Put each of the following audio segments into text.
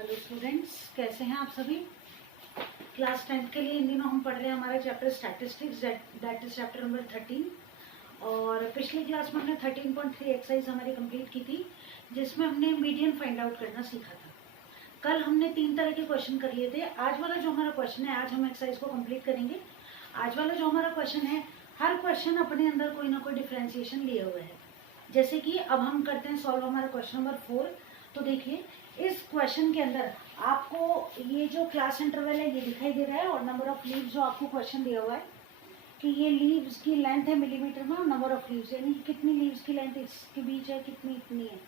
Hello students, कैसे हैं आप सभी। क्लास 10th के लिए इन दिनों हम पढ़ रहे हैं हमारा chapter statistics, that is chapter number 13। और पिछली क्लास में हमने 13.3 एक्सरसाइज हमारी कंप्लीट की थी, जिसमें हमने मीडियन फाइंड आउट करना सीखा था। कल हमने 3 तरह के क्वेश्चन कर लिए थे। आज वाला जो हमारा क्वेश्चन है, आज हम एक्सरसाइज को कंप्लीट करेंगे। आज वाला जो हमारा क्वेश्चन है, हर क्वेश्चन अपने अंदर कोई ना कोई डिफ्रेंसिएशन लिए हुए है। जैसे कि अब हम करते हैं सॉल्व हमारा क्वेश्चन नंबर 4। तो देखिए, इस क्वेश्चन के अंदर आपको ये जो क्लास इंटरवल है ये दिखाई दे रहा है, और नंबर ऑफ लीव्स जो आपको क्वेश्चन दिया हुआ है कि ये लीव्स की लेंथ है मिलीमीटर में, और नंबर ऑफ लीव्स यानी कितनी लीव्स की लेंथ इसके बीच है, कितनी इतनी है।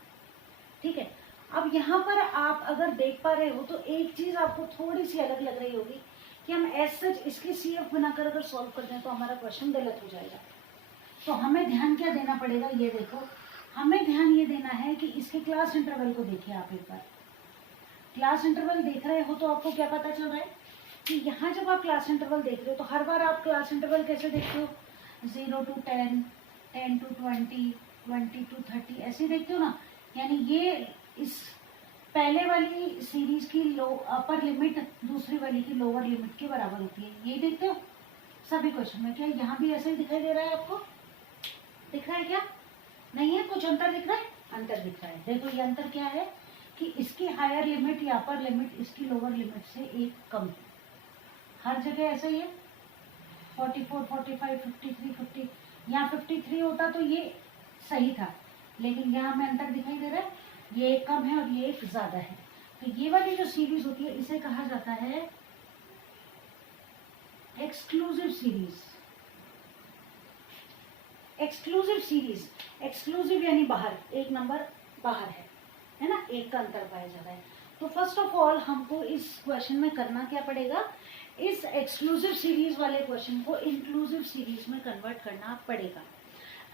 ठीक है। अब यहाँ पर आप अगर देख पा रहे हो तो एक चीज आपको थोड़ी सी अलग लग रही होगी कि हम एज सच इसके CF बनाकर अगर सॉल्व करते हैं तो हमारा क्वेश्चन गलत हो जाएगा। तो हमें ध्यान क्या देना पड़ेगा, ये देखो, हमें ध्यान ये देना है कि इसके क्लास इंटरवल को देखिए। आप एक बार क्लास इंटरवल देख रहे हो तो आपको क्या पता चल रहा है कि यहाँ जब आप क्लास इंटरवल देख रहे हो तो हर बार आप क्लास इंटरवल कैसे देखते हो, 0 to 10, 10 to 20, 20 to 30 ऐसे देखते हो ना। यानी ये इस पहले वाली सीरीज की अपर लिमिट दूसरी वाली की लोअर लिमिट के बराबर होती है, यही देखते हो सभी क्वेश्चन में। क्या यहाँ भी ऐसे ही दिखाई दे रहा है आपको? दिख रहा है क्या? नहीं है? कुछ अंतर दिख रहा है? अंतर दिख रहा है। देखो ये अंतर क्या है कि इसकी हायर लिमिट या अपर लिमिट इसकी लोअर लिमिट से एक कम है। हर जगह ऐसा ही है। 44, 45, 53, 50, यहाँ 53 होता तो ये सही था, लेकिन यहाँ हमें अंतर दिखाई दे रहा है, ये एक कम है और ये एक ज्यादा है। तो ये वाली जो सीरीज होती है इसे कहा जाता है exclusive series. Exclusive series, exclusive यानी बाहर, एक नंबर बाहर है ना, एक का अंतर पाया जा रहा है। तो फर्स्ट ऑफ ऑल हमको इस क्वेश्चन में करना क्या पड़ेगा, इस एक्सक्लूसिव सीरीज वाले क्वेश्चन को इंक्लूसिव सीरीज में कन्वर्ट करना पड़ेगा।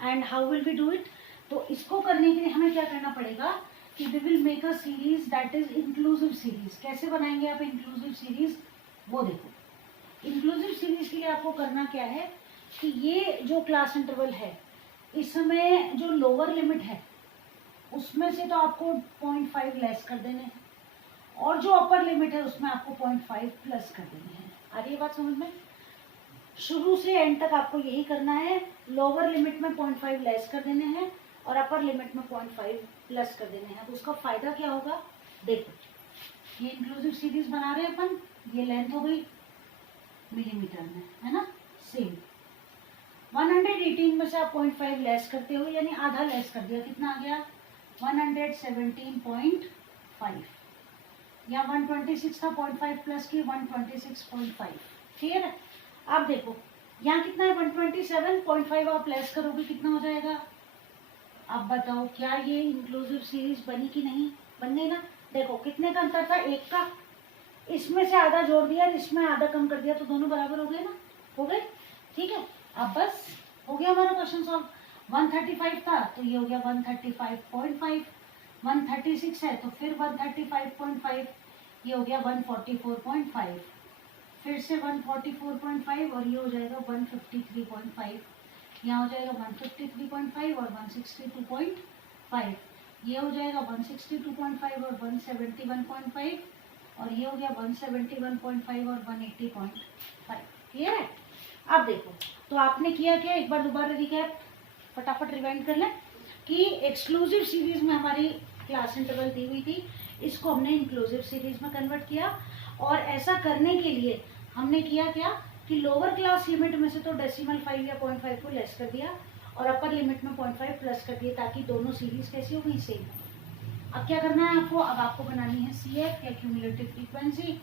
And how will we do it? तो इसको करने के लिए हमें क्या करना पड़ेगा कि we will make a series that is inclusive series. कैसे बनाएंगे आप इंक्लूसिव सीरीज, वो देखो। इंक्लूसिव सीरीज के लिए आपको करना क्या है कि ये जो क्लास इंटरवल है इसमें जो लोअर लिमिट है उसमें से तो आपको 0.5 लेस कर देने हैं, और जो अपर लिमिट है उसमें आपको 0.5 प्लस कर देनी है। आ रही है बात समझ में? शुरू से एंड तक आपको यही करना है। लोअर लिमिट में 0.5 लेस कर देने हैं और अपर लिमिट में 0.5 प्लस कर देने हैं। तो उसका फायदा क्या होगा, देखो, ये इंक्लूसिव सीरीज बना रहे हैं अपन, ये लेंथ हो गई मिलीमीटर में, है ना, सेम। 118 में से आप 0.5 लेस करते हो, यानी आधा लेस कर दिया, कितना आ गया 117.5, या 126 था, 0.5 प्लस की 126.5। क्लियर है? आप देखो यहाँ कितना है 127.5, आप लेस करोगे कितना हो जाएगा? आप बताओ क्या ये इंक्लूसिव सीरीज बनी कि नहीं? बन गई ना। देखो कितने का अंतर था, एक का, इसमें से आधा जोड़ दिया और इसमें आधा कम कर दिया, तो दोनों बराबर हो गए ना, हो गए। ठीक है, अब बस हो गया हमारा क्वेश्चन सॉल्व। 135 था तो ये हो गया 135.5, 136 है तो फिर 135.5, ये हो गया 144.5, फिर से 144.5 और ये हो जाएगा 153.5, यहाँ हो जाएगा 153.5 और 162.5, ये हो जाएगा 162.5 और 171.5, और ये हो गया 171.5 और 180.5। क्लियर है? अब देखो, तो आपने किया क्या, एक बार दोबारा रिकैप फटाफट रिवाइंड कर लें कि एक्सक्लूसिव सीरीज में हमारी क्लास इंटरवल दी हुई थी, इसको हमने इंक्लूसिव सीरीज में कन्वर्ट किया। और ऐसा करने के लिए हमने किया क्या कि लोअर क्लास लिमिट में से तो डेसिमल 5 या 0.5 को लेस कर दिया और अपर लिमिट में 0.5 प्लस कर दिया, ताकि दोनों सीरीज कैसी हो गई, सेम। अब क्या करना है आपको, अब आपको बनानी है CF या क्यूमुलेटिव फ्रीक्वेंसी।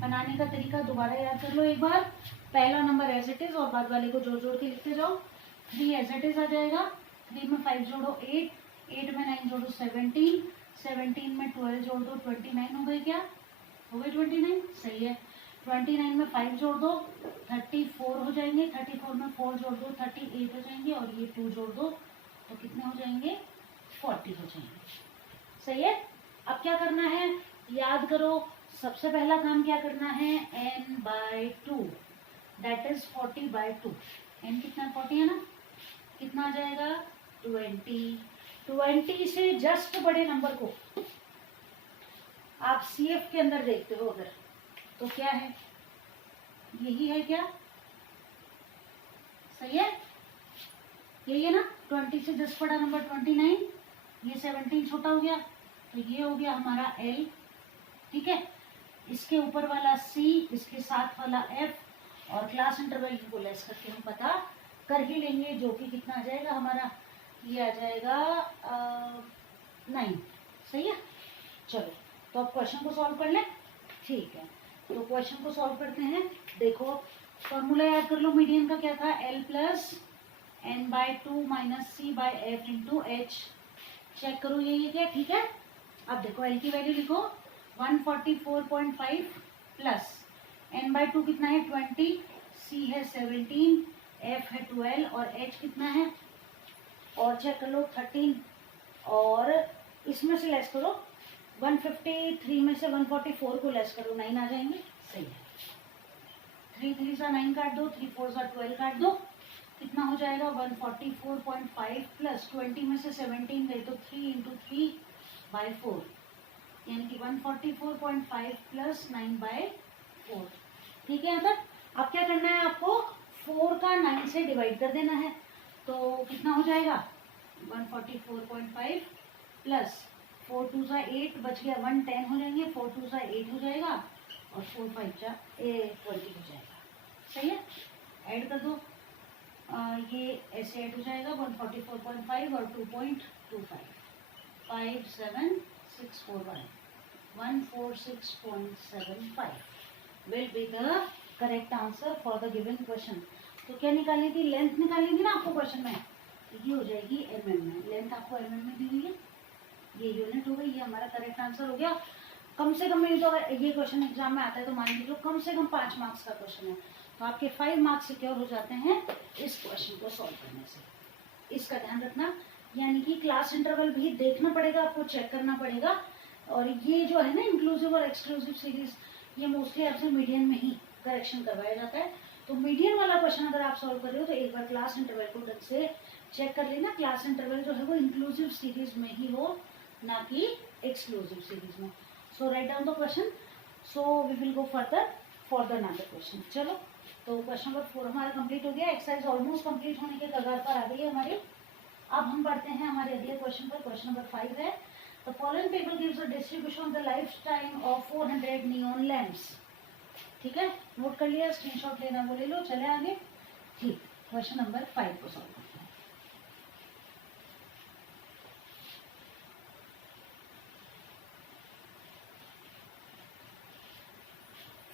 बनाने का तरीका दोबारा याद कर लो एक बार। पहला नंबर एज इट इज और बाद वाले को जोड़ जोड़ के लिखते जाओ। 3 एज इट इज आ जाएगा, 3 में 5 जोड़ो 8, 8 में 9 जोड़ो 17, 17 में 12 जोड़ दो 29 हो गई। क्या हो गई? 29, सही है। 29 में 5 जोड़ दो 34 हो जाएंगे, 34 में 4 जोड़ दो 38 हो जाएंगे, और ये 2 जोड़ दो तो कितने हो जाएंगे? 40 हो जाएंगे। सही है। अब क्या करना है, याद करो, सबसे पहला काम क्या करना है, n/2 दैट इज 40/2। n कितना, 40 है ना, कितना आ जाएगा 20। 20 से जस्ट बड़े नंबर को आप CF के अंदर देखते हो अगर, तो क्या है, यही है क्या, सही है, यही है ना। 20 से 10 पड़ा नंबर 29, ये 17 छोटा हो गया, तो ये हो गया हमारा L, ठीक है। इसके ऊपर वाला C, इसके साथ वाला F, और क्लास इंटरवल को लेस करके हम पता कर ही लेंगे, जो कि कितना आ जाएगा हमारा, ये आ जाएगा 9, सही है। चलो, तो अब क्वेश्चन को सॉल्व कर लें, ठीक है। तो क्वेश्चन को सॉल्व करते हैं। देखो, फॉर्मूला याद कर लो, मीडियन का क्या था, L plus n/2 minus C/F into H। Check करो ये क्या, ठीक है। अब देखो L की वैल्यू लिखो 144.5 प्लस n/2 कितना है 20, C है 17, F है 12 और H कितना है, और चेक कर लो 13, और इसमें से लेस करो 153 में से 144 को लेस करो, 9 आ जाएंगे, सही है। 3 3 सा 9 काट दो, 3 4 सा 12 काट दो, कितना हो जाएगा 144.5 प्लस 20 में से 17 गए तो 3 इंटू 3/4, यानी कि 144.5 प्लस 9/4, ठीक है। यहाँ तक अब क्या करना है आपको, 4 का 9 से डिवाइड कर देना है, तो कितना हो जाएगा 144.5 प्लस 4 2 सा 8 बच गया, 110 हो जाएंगे, 4 2 सा 8 हो जाएगा, और 4 5 सा 20 हो जाएगा, सही है। ऐड कर दो, ये ऐसे ऐड हो जाएगा 144.5 और 2.25, 57641, 146.75 will be the correct answer for the given question। तो क्या निकालनी थी, लेंथ निकालनी थी ना आपको क्वेश्चन में, ये हो जाएगी mm में, लेंथ आपको mm में दी हुई है, ये यूनिट हो गई, ये हमारा करेक्ट आंसर हो गया। कम से कम नहीं तो अगर ये क्वेश्चन एग्जाम में आता है तो मान लीजिए कम से कम 5 मार्क्स का क्वेश्चन है, तो आपके 5 मार्क्स सिक्योर हो जाते हैं इस क्वेश्चन को सॉल्व करने से, इसका ध्यान रखना। यानी कि क्लास इंटरवल भी देखना पड़ेगा आपको, चेक करना पड़ेगा, और ये जो है ना इंक्लूसिव और एक्सक्लूसिव सीरीज, ये मोस्टली आपसे मीडियन में ही करेक्शन करवाया जाता है। तो मीडियन वाला क्वेश्चन अगर आप सॉल्व कर रहे हो तो एक बार क्लास इंटरवल को ढंग से चेक कर लेना, क्लास इंटरवल जो है वो इंक्लूसिव सीरीज में ही हो, ना कि एक्सक्लूसिव सीरीज में। So write down the question, so we will go further for the another question. चलो, तो क्वेश्चन नंबर 4 हमारा कंप्लीट हो गया, एक्सरसाइज ऑलमोस्ट कंप्लीट होने के कगार पर आ गई है हमारी। अब हम बढ़ते हैं हमारे अगले क्वेश्चन पर, क्वेश्चन नंबर 5 है, the following table gives a distribution of the life time of 400 neon lamps, ठीक है। नोट कर लिया, स्क्रीनशॉट लेना वो ले लो, चले आगे, ठीक। क्वेश्चन नंबर 5 को सॉल्व करते हैं।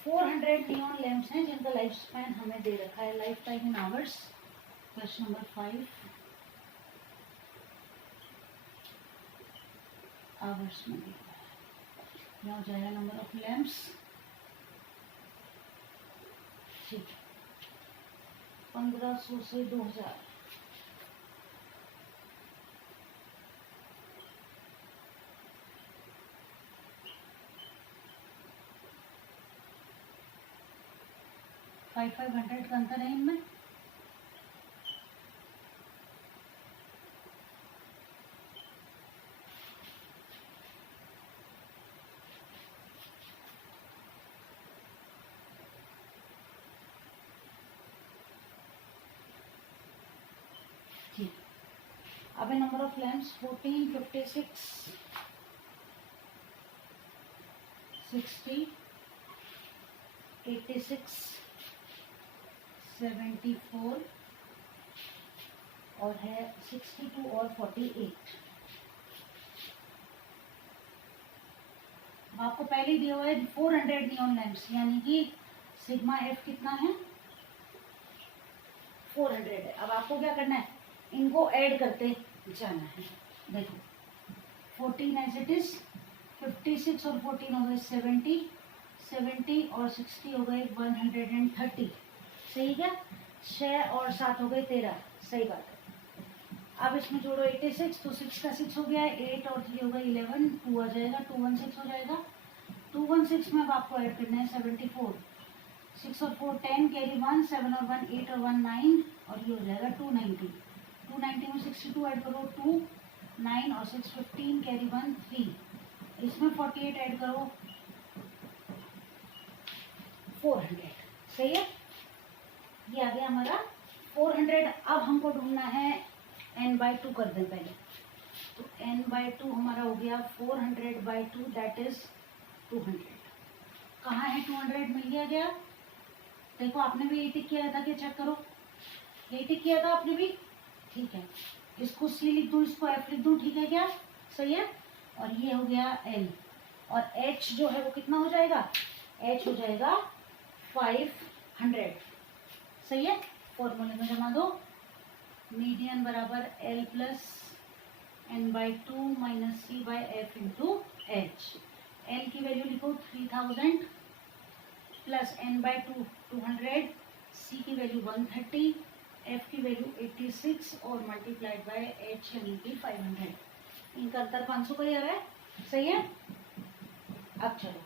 400 नियॉन लैम्प्स हैं जिनका लाइफ स्पैन हमें दे रखा है, life time in hours. Question number 5 hours में दिया है, यहाँ हो जाएगा नंबर ऑफ लैम्प्स, ठीक, 1500 से 2000, फाइव 500 का अंतर है इनमें, ठीक। अब नंबर ऑफ लैम्प्स 14, 56, 60, 86, 74 और है 62 और 48। आपको पहले दिया हुआ है 400 नियॉन लैम्प्स, यानी कि सिग्मा एफ कितना है 400 है। अब आपको क्या करना है, इनको ऐड करते जाना है। देखो 14 एज इट इज, 56 और 14 हो गए 70, 70 और 60 हो गए 130, सही क्या, 6 और 7 हो गए 13, सही बात है। अब इसमें जोड़ो 86, तो 6 का 6 हो गया है, 8 और 3 हो गए 11, 2 आ जाएगा, 216 हो जाएगा। 216 में अब आपको ऐड करना है 74, 6 और 4 10 कैरी 1, 7 और 1 8 और 1 9, और ये हो जाएगा 290। 290 में 62 ऐड करो 2, 9 और 6 15 कैरी 1 3, इसमें 48 ऐड करो 400, सही है। ये आ गया हमारा 400। अब हमको ढूंढना है n/2 कर दें पहले, तो n/2 हमारा हो गया 400/2, दैट इज 200। कहाँ है 200? मिल गया। देखो आपने भी यही टिक किया था कि चेक करो, यही टिक किया था आपने भी, ठीक है। इसको C लिख दूँ, इसको F लिख दूँ, ठीक है क्या? सही है। और ये हो गया L, और H जो है वो कितना हो जाएगा? H हो जाएगा 500, सही है। फॉर्मूले में जमा दो, मीडियन बराबर L plus n/2 minus C/F into H। L की वैल्यू लिखो 3000 प्लस n/2 200, C की वैल्यू 130, F की वैल्यू 86 और मल्टीप्लाइड बाय H यानी कि 500। इनका अंतर 500 का ही आ रहा है, सही है। अब चलो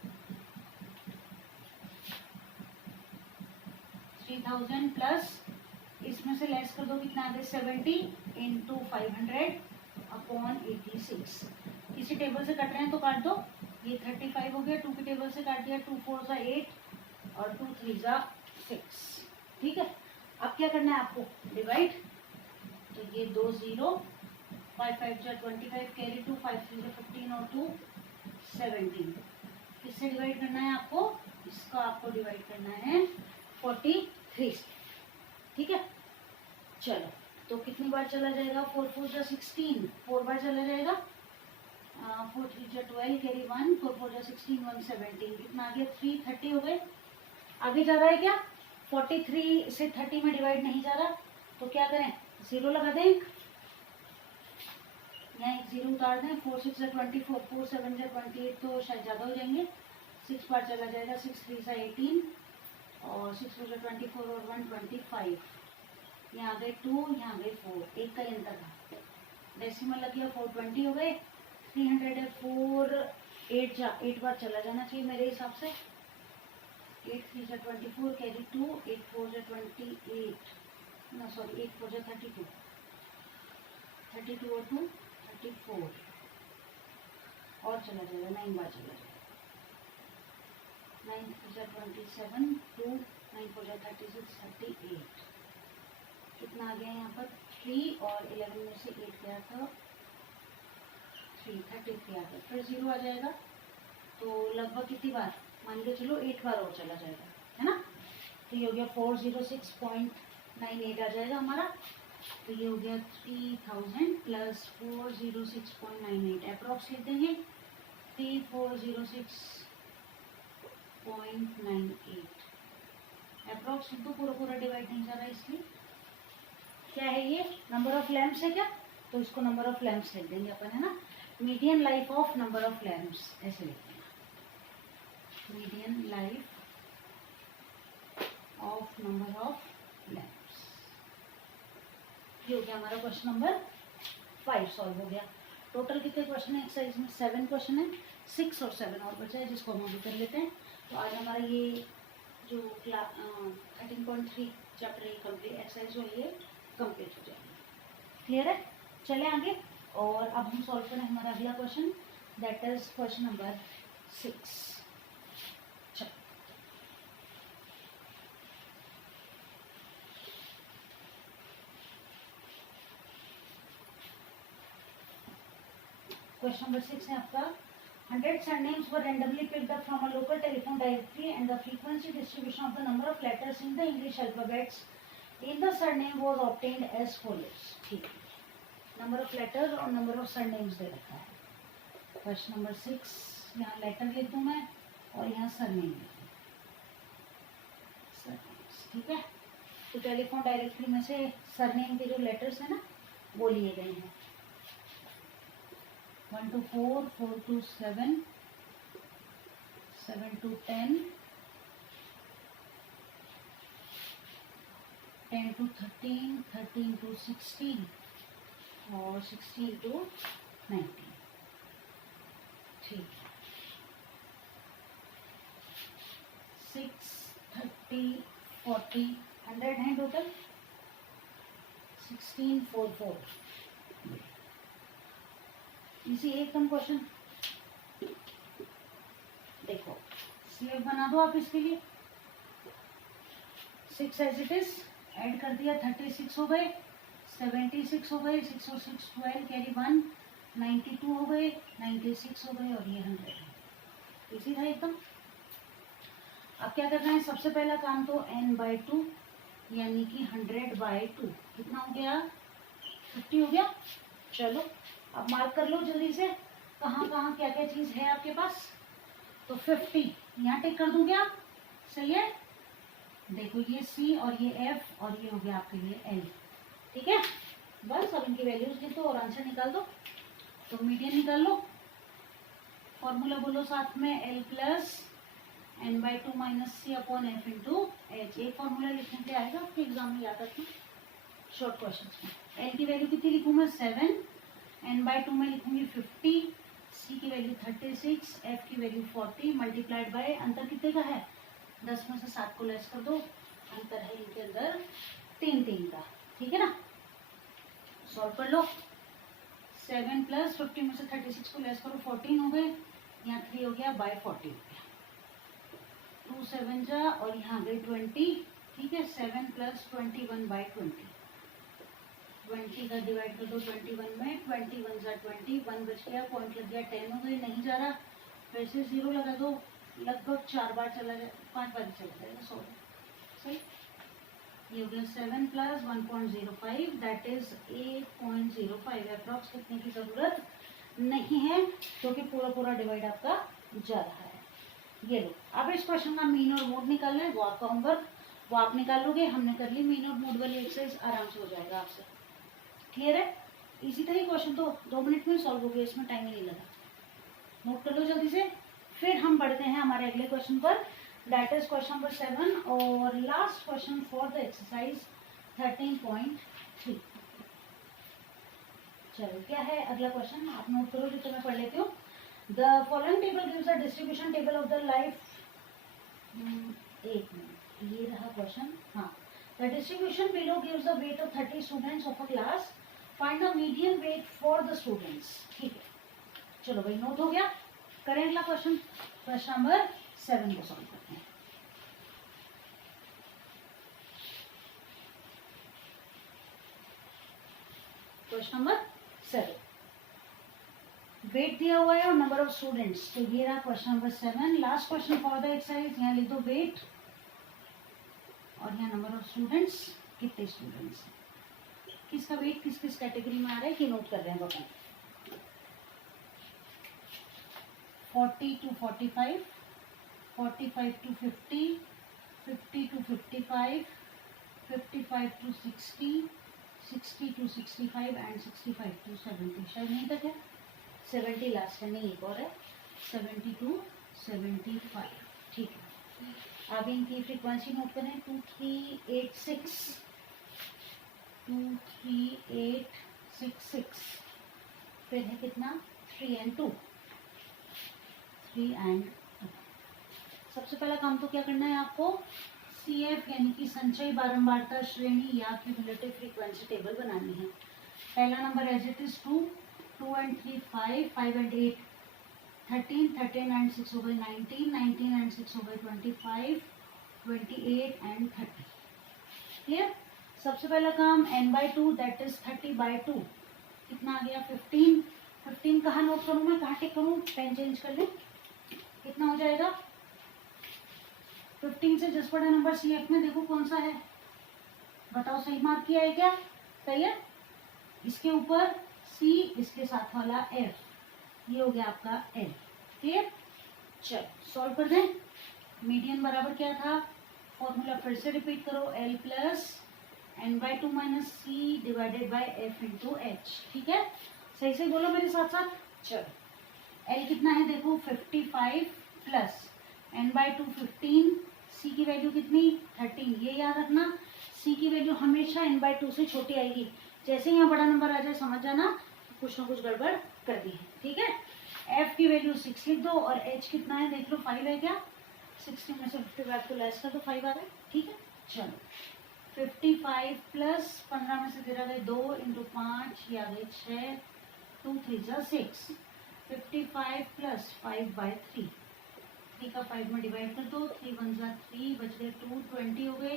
3000 प्लस इसमें से लेस कर दो, कितना आ गया 70 इंटू 500 अपॉन 86। किसी टेबल से कट रहे हैं तो काट दो, ये 35 हो गया, 2 की टेबल से काट दिया, 2 4 = 8 और 2 3 = 6, ठीक है। अब क्या करना है आपको? डिवाइड, तो ये 2 0, 5 5 = 25, कैरी 2, 5 3 = 15 और 2 17। किससे डिवाइड करना है आपको? इसका आपको डिवाइड करना है 43 से, ठीक है। चलो तो कितनी बार चला जाएगा? 4 4 = 16, 4 बार चला जाएगा, 4 3 = 12, कैरी 1, 4 4 = 16, 117, कितना आ गया? 330 हो गए। आगे जा रहा है क्या? 43 से 30 में डिवाइड नहीं जा रहा, तो क्या करें? 0 लगा दें, यहाँ एक 0 उतार दें। 4 6 = 24, 4 7 = 28, तो शायद ज़्यादा हो जाएंगे। 6 बार चला जाएगा, 6 3 = 18 और 6 4 = 24 और 1 25। यहाँ आ गए 2, यहाँ आ गए 4, एक का ही अंतर था। डेसिमल लग गया, 420 हो गए। 300 है, 8 बार चला जाना चाहिए मेरे हिसाब से। 8 3 = 24, कैरी 2, 8 4 = 28, ना सॉरी 8 4 = 32, 32 और 2 34 और चला जाएगा, 9 बार चला जाएगा। 9 3 = 27, 2 9 4 = 36, 38, कितना आ गया यहाँ पर? 3 और 11 में से 8 गया था, 3 33 आ गया, फिर 0 आ जाएगा। तो लगभग कितनी बार? मान के चलो 8 बार और चला जाएगा, है ना। तो ये हो गया 406.98 आ जाएगा हमारा। तो ये हो गया 3000 प्लस 406.98, अप्रॉक्स लिख देंगे 3406.98, अप्रॉक्स लिख दो, पूरा डिवाइड नहीं जा रहा इसलिए। क्या है ये? नंबर ऑफ लैम्प्स है क्या? तो इसको नंबर ऑफ लैम्प्स लिख देंगे अपन, है ना। Median life of number of lamps ऐसे लिख देंगे, median life of number of lamps. ये हो गया हमारा क्वेश्चन नंबर 5 सॉल्व हो गया। टोटल कितने क्वेश्चन है एक्सरसाइज में? 7 क्वेश्चन है, 6 और 7 और बचा है, जिसको हम अभी कर लेते हैं। तो आज हमारा ये जो 13.3 चैप्टर कंप्लीट एक्सरसाइज हुई है, कंप्लीट हो जाएगी। क्लियर है? चले आगे, और अब हम सॉल्व करें हमारा अगला question, that is question number 6। Question number 6 है आपका, 100 surnames were randomly picked up from a local telephone directory and the frequency distribution of the number of letters in the English alphabets in the surname was obtained as follows। ठीक है, number of letters और number of surnames दे रखा है। Question number 6, यहाँ letter लिख दूँ मैं और यहाँ सरनेम लिख दूँ, ठीक है। तो टेलीफोन डायरेक्टरी में से सरनेम के जो लेटर्स हैं ना, वो लिए गए हैं। 1 to 4, 4 to 7, 7 to 10, 10 to 13, 13 to 16 और 16 to 19, ठीक है। 6, 30, 40, 100 हैं टोटल, 16 4 4। इसी एकदम क्वेश्चन देखो CF बना दो आप इसके लिए, 6 एज इट इज, ऐड कर दिया 36 हो गए, 76 हो गए, 6 और 6 12 कैरी 1, 92 हो गए, 96 हो गए और ये 100 है। इसी था एकदम। अब क्या करना है, सबसे पहला काम तो n/2 यानी कि 100/2 कितना हो गया, 50 हो गया। चलो अब मार्क कर लो जल्दी से, कहाँ कहाँ क्या क्या चीज़ है आपके पास। तो 50 यहाँ टिक कर दूँ क्या, सही है। देखो ये C और ये F और ये हो गया आपके लिए L, ठीक है। बस अब इनकी वैल्यूज लिख दो और आंसर निकाल दो। तो मीडियन निकाल लो, फॉर्मूला बोलो साथ में, L plus n/2 minus C upon F into H। एक फॉर्मूला लिखने के लिए आएगा आपके एग्जाम में, याद रखना शॉर्ट क्वेश्चन में। L की वैल्यू कितनी लिखूँ मैं 7, n/2 में लिखूंगी 50, C की वैल्यू 36, F की वैल्यू 40 मल्टीप्लाइड बाय, अंतर कितने का है 10 में से 7 को लेस कर दो, अंतर है इनके अंदर 3 का, ठीक है ना। सॉल्व कर लो, 7 प्लस 50 में से 36 को लेस करो 14 हो गए, यहाँ 3 हो गया बाय 40 हो गया, 2 7 जा और यहाँ गई 20, ठीक है। 7 प्लस 21/20, 20 का डिवाइड कर दो 21 में, 21 जा 20, 1 बच गया, पॉइंट लग गया 10 हो गई, नहीं जा रहा, फिर से 0 लगा दो, लगभग 4 बार चला जाए, 5 बार चला जाएगा, सही। ये हो गया 7 प्लस 1.05 दैट इज 8.05। अप्रॉक्स लिखने की जरूरत नहीं है क्योंकि पूरा पूरा डिवाइड आपका जा रहा है। ये लो, अब इस क्वेश्चन का मीन और मोड निकालना है, वो आपका होमवर्क, वो आप निकालोगे। हमने कर ली मीन और मोड वाली एक्सरसाइज, आराम से हो जाएगा आपसे, क्लियर है। इसी तरह क्वेश्चन तो 2 मिनट में सॉल्व हो गया, इसमें टाइम ही नहीं लगा, नोट कर लो जल्दी से। फिर हम बढ़ते हैं हमारे अगले क्वेश्चन पर, दैट इज क्वेश्चन नंबर 7 और last question for the exercise 13.3। चलो क्या है अगला क्वेश्चन, आप नोट करो जितना मैं पढ़ लेती हूँ। The following table gives a distribution table of the life, एक मिनट, ये रहा क्वेश्चन, हाँ। The distribution below gives the weight of 30 students of a class, find the median weight for the students, ठीक है। चलो भाई नोट हो गया, करें अगला क्वेश्चन, क्वेश्चन नंबर 7 को सॉल्व करते हैं। क्वेश्चन नंबर 7, वेट दिया हुआ है और नंबर ऑफ स्टूडेंट्स, तो ये रहा question number 7। Last question for the exercise, यहाँ लिख दो वेट और यहाँ नंबर ऑफ स्टूडेंट्स, कितने स्टूडेंट्स, किसका वेट किस किस कैटेगरी में आ रहा है कि नोट कर रहे हैं बताएं। 40 to 45, 45 to 50, 50 to 55, 55 to 60, 60 to 65 and 65 to 70, शायद नहीं तक है, 70 लास्ट है, नहीं एक और है, 70 to 75, ठीक है। अब इनकी फ्रीक्वेंसी नोट करें, 2386, 23866, फिर है कितना 3 and 2, 3 and 2। सबसे पहला काम तो क्या करना है आपको, CF यानी कि संचयी बारंबारता श्रेणी या क्यूमुलेटिव फ्रीक्वेंसी टेबल बनानी है। पहला number as it is 2, 2 and 3 5, 5 and 8 13, 13 and 6 हो गए 19, 19 and 6 हो गए 25, 28 and 30, क्लियर। सबसे पहला काम n/2 दैट इज 30/2, कितना आ गया 15, 15 कहाँ नोट करूँ मैं, कहाँ टिक करूँ, पेन चेंज कर लें, कितना हो जाएगा 15 से जिस बड़ा नंबर CF में देखो कौन सा है, बताओ सही मार्क किया है क्या, सही है। इसके ऊपर C, इसके साथ वाला F, ये हो गया आपका L, क्लियर। चलो सॉल्व कर दें, मीडियन बराबर क्या था, फॉर्मूला फिर से रिपीट करो, L plus n/2 minus C divided by F into H, ठीक है। सही से बोलो मेरे साथ साथ, चलो L कितना है देखो 55 प्लस n/2 15, C की वैल्यू कितनी 13, ये याद रखना, C की वैल्यू हमेशा n/2 से छोटी आएगी, जैसे यहाँ बड़ा नंबर आ जाए समझ जाना कुछ ना कुछ गड़बड़ कर दी है, ठीक है। F की वैल्यू 6 लिख दो और H कितना है देख लो 5 है क्या, 60 में से 55 को लेस कर दो 5 आ रहा है, ठीक है। चलो 55 प्लस 15 में से दे रहा है 2 इंटू 5, ये आ गए 6, 2 3 जा 6, 55 प्लस 5/3, 3 का 5 में डिवाइड कर दो, 3 1 जा 3, बच गए 2, 20 हो गए,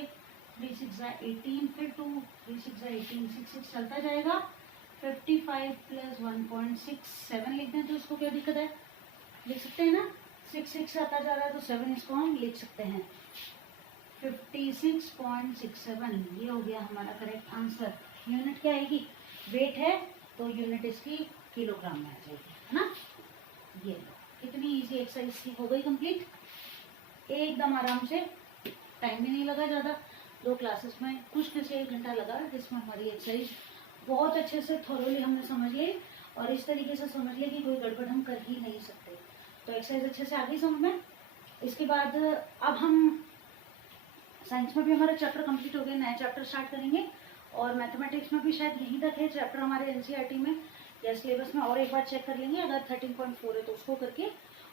3 6 जा 18, फिर 2, 3 6 जा 18, 6 6 चलता जाएगा, 55 प्लस 1.67 लिख दें तो इसको क्या दिक्कत है, लिख सकते हैं ना, 6 6 आता जा रहा है तो 7 इसको हम लिख सकते हैं, 56.67 ये हो गया हमारा करेक्ट आंसर। यूनिट क्या आएगी, वेट है तो यूनिट इसकी किलोग्राम में आ जाएगी, है ना। ये लो, इतनी इजी एक्सरसाइज की हो गई कंप्लीट, एकदम आराम से, टाइम भी नहीं लगा ज़्यादा, 2 क्लासेस में मुश्किल से 1 घंटा लगा, जिसमें हमारी एक्सरसाइज बहुत अच्छे से थोरोली हमने समझ ली, और इस तरीके से समझ ली कि कोई गड़बड़ हम कर ही नहीं सकते। तो एक्सरसाइज अच्छे से आ गई समझ में। इसके बाद अब हम साइंस में भी हमारा चैप्टर कंप्लीट हो गया, नया चैप्टर स्टार्ट करेंगे, और मैथमेटिक्स में भी शायद यहीं तक है चैप्टर हमारे एनसीईआरटी में या सिलेबस में, और एक बार चेक कर लेंगे, अगर 13.4 है तो उसको करके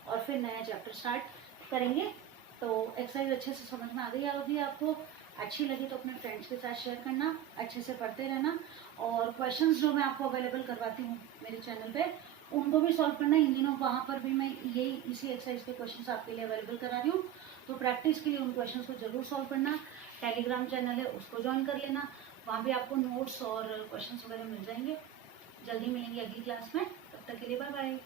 और फिर नया चैप्टर स्टार्ट करेंगे। तो एक्सरसाइज अच्छे से समझ में आ गई होगी आपको, अच्छी लगी तो अपने फ्रेंड्स के साथ शेयर करना, अच्छे से पढ़ते रहना, और क्वेश्चंस जो मैं आपको अवेलेबल करवाती हूँ मेरे चैनल पे उनको भी सॉल्व करना इन दिनों, वहाँ पर भी मैं यही इसी एक्सरसाइज के क्वेश्चंस आपके लिए अवेलेबल करा रही हूँ, तो प्रैक्टिस के लिए उन क्वेश्चंस को जरूर सॉल्व करना। टेलीग्राम चैनल है उसको ज्वाइन कर लेना, वहाँ भी आपको नोट्स और क्वेश्चंस वगैरह मिल जाएंगे। जल्दी मिलेंगे अगली क्लास में, तब तक के लिए बाय बाय।